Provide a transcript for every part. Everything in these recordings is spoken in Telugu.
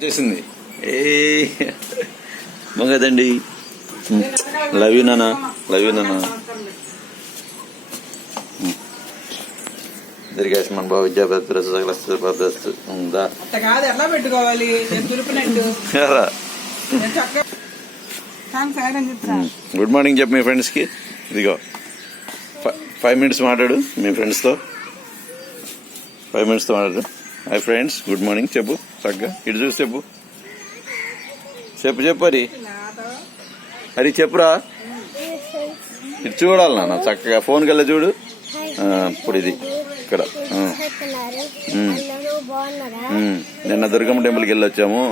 వచ్చేసింది. ఏ మంగదండి. లవ్ యూ నాన్న, లవ్ యూ నాన్న. తిరిగేసి మన బాబు విద్యాభ్యాస ఉందా ఎలా పెట్టుకోవాలి. గుడ్ మార్నింగ్ చెప్పు మీ ఫ్రెండ్స్ కి. ఇదిగో 5 minutes మాట్లాడు మీ ఫ్రెండ్స్ తో. 5 minutes మాట్లాడు. హాయ్ ఫ్రెండ్స్, గుడ్ మార్నింగ్ చెప్పు చక్కగా. ఇటు చూసి చెప్పు, చెప్పు చెప్పు హరి, హరి చెప్పురా. ఇటు చూడాలి నాన్న చక్కగా. ఫోన్ కల్లా చూడు. ఇప్పుడు ఇది ఇక్కడ నిన్న దుర్గమ్మ టెంపుల్కి వెళ్ళొచ్చాము.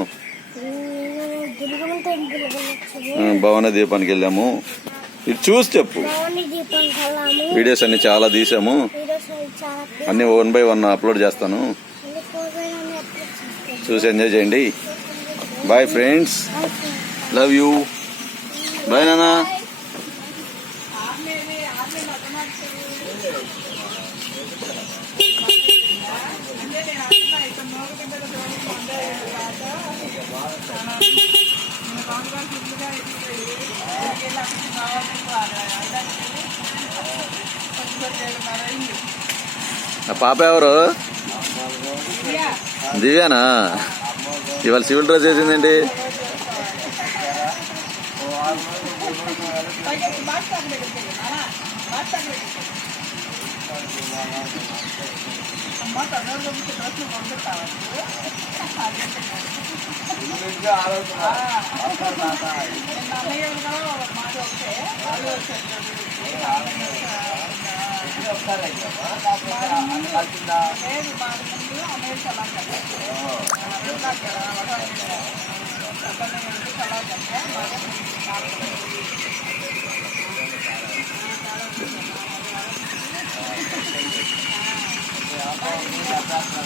భవన దీపానికి వెళ్ళాము. ఇటు చూసి చెప్పు. వీడియోస్ అన్ని చాలా తీసాము. అన్ని 1 by 1 అప్లోడ్ చేస్తాను. చూసి ఎంజాయ్ చేయండి. Bye friends, love you. Bye నానా. పాప ఎవరు? దివ్యానా? ఇవాళ సివిల్ డ్రెస్ వేసిందేంటి?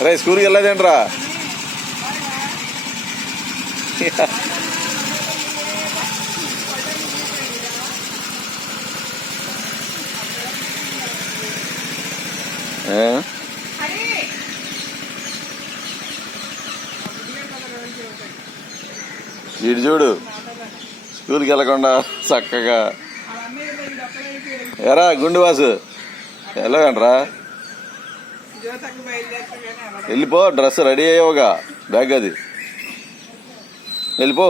రే స్కూల్కి వెళ్ళదేంట్రా? ఇటు చూడు, స్కూల్కి వెళ్ళకుండా చక్కగా. ఎరా గుండువాసు వెళ్ళగండ్రా. వెళ్ళిపో, డ్రెస్ రెడీ అయ్యావుగా, బ్యాగ్ అది వెళ్ళిపో.